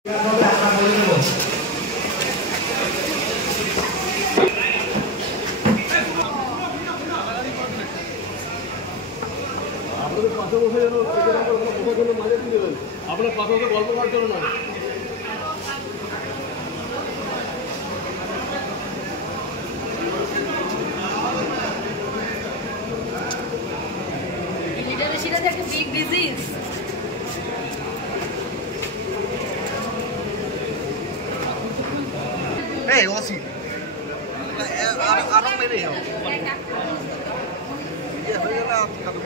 আপনাদের পাশে বসে যেন কথা জন্য মাঝে দিয়ে দেবেন। আপনার পাশে বসে গল্প করার জন্য নয়। Literacy is like a big disease. Hey, Ossi. I don't mean it. Yeah, we're allowed to come to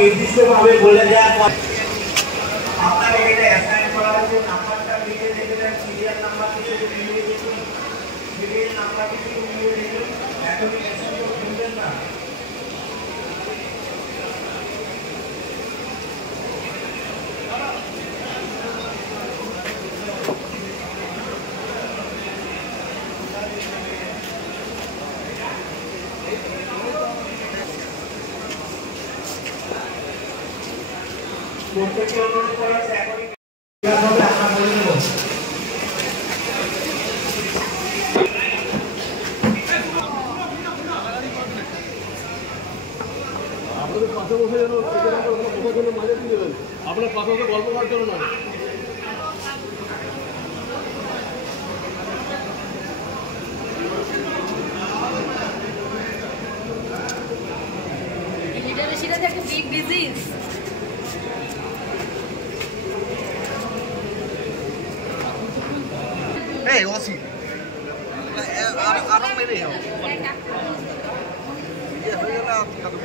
নির্দিষ্টভাবে বলে দেওয়ার পর আপনারা এটা অ্যাসাইন করা হয়েছে। নাম্বারটা লিখে দেখবেন, সিরিয়াল নাম্বার থেকে মিলিয়ে দেখুন, সিরিয়াল নাম্বার থেকে মিলিয়ে দেখুন। এখন মেশিন তো শুনবেন না। প্রত্যেককে অনুরোধ করা হচ্ছে এখনই আমরা বলে দেব। আপনাদের পাশে বসে যেন কথা জন্য মাঝে দিয়ে দেবেন। আপনার পাশে বসে গল্প করার জন্য নয়। Literacy is like a big disease. Hey, Ossi. I don't mean it. Yeah, we're allowed to come to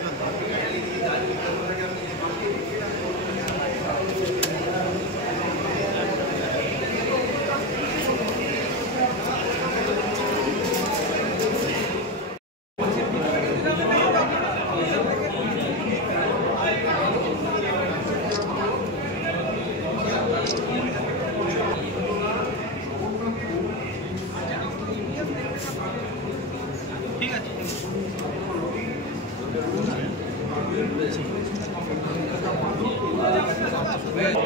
Thank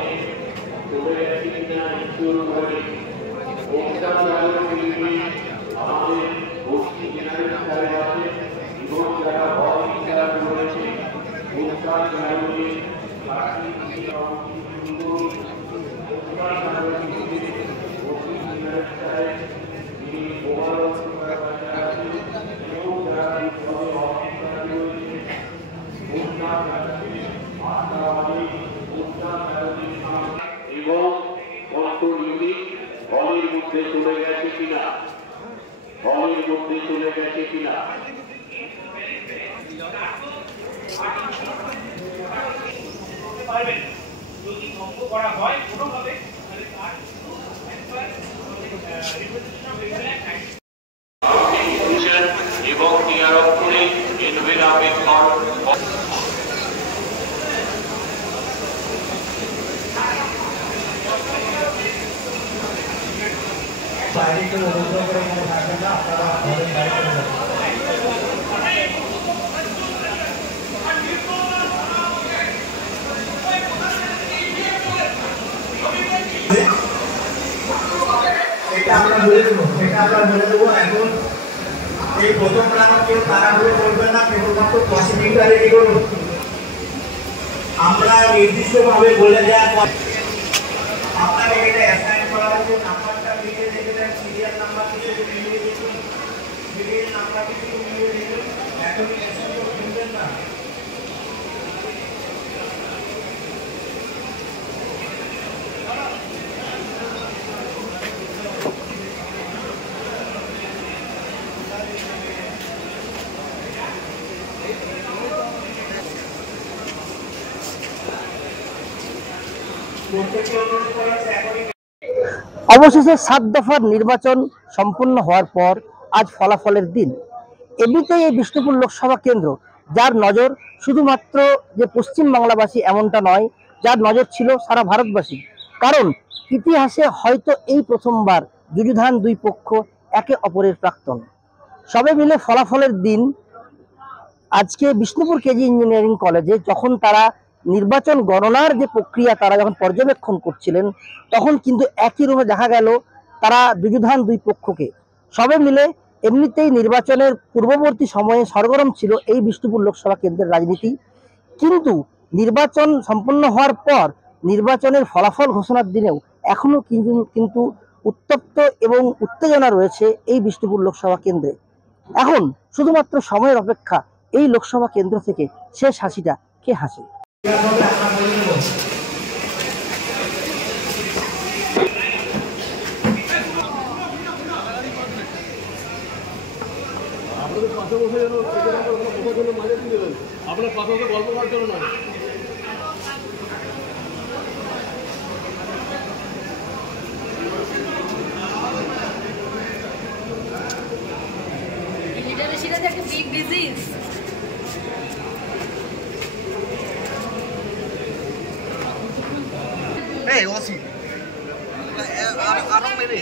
you. চলে গেছে কিনা। যদি ভঙ্গ করা হয় কোনোভাবে এবং নিয়ারক্ষণে এনভেলাপে বাইরে কেউ অনুগ্রহ করে এখানে থাকবেন না, আপনারা ঘরের বাইরে চলে যাবেন। এটা আমরা বলে দেবো, এখন এই প্রথম রাউন্ড কেউ তাড়াহুড়ো করবেন না, কেবলমাত্র পজিটিভটা রেডি করুন। আমরা নির্দিষ্টভাবে বলে দেওয়ার পর আপনাকে এটা অ্যাসাইন করা হয়েছে, নাম্বারটা লিখে রেখে দেন, সিরিয়াল নাম্বার দিয়ে মিলিয়ে দেখুন, সিরিয়াল নাম্বার দিয়ে মিলিয়ে দেখুন। এখন এসে শুনবেন না, অবশেষে 7 দফার নির্বাচন সম্পন্ন হওয়ার পর আজ ফলাফলের দিন। এমনিতেই এই বিষ্ণুপুর লোকসভা কেন্দ্র, যার নজর শুধুমাত্র যে পশ্চিম বাংলাবাসী এমনটা নয়, যার নজর ছিল সারা ভারতবাসী। কারণ ইতিহাসে হয়তো এই প্রথমবার যুযুধান দুই পক্ষ একে অপরের প্রাক্তন। সবে মিলে ফলাফলের দিন আজকে বিষ্ণুপুর কেজি ইঞ্জিনিয়ারিং কলেজে যখন তারা নির্বাচন গণনার যে প্রক্রিয়া তারা যখন পর্যবেক্ষণ করছিলেন, তখন কিন্তু একই রূপে দেখা গেল তারা যুযুধান দুই পক্ষকে। সবে মিলে এমনিতেই নির্বাচনের পূর্ববর্তী সময়ে সরগরম ছিল এই বিষ্ণুপুর লোকসভা কেন্দ্রের রাজনীতি, কিন্তু নির্বাচন সম্পন্ন হওয়ার পর নির্বাচনের ফলাফল ঘোষণার দিনেও এখনো কিন্তু উত্তপ্ত এবং উত্তেজনা রয়েছে এই বিষ্ণুপুর লোকসভা কেন্দ্রে। এখন শুধুমাত্র সময়ের অপেক্ষা, এই লোকসভা কেন্দ্র থেকে শেষ হাসিটা কে হাসে। আপনাদের পাশে বসে যেন থেকে রাখার কোনো কথা বলে মাঝে দিয়ে দেবেন, আপনার পাশে বসে গল্প করার জন্য নয়। লিটারেসিটা যে একটা big disease. Hey, what's he? I don't maybe.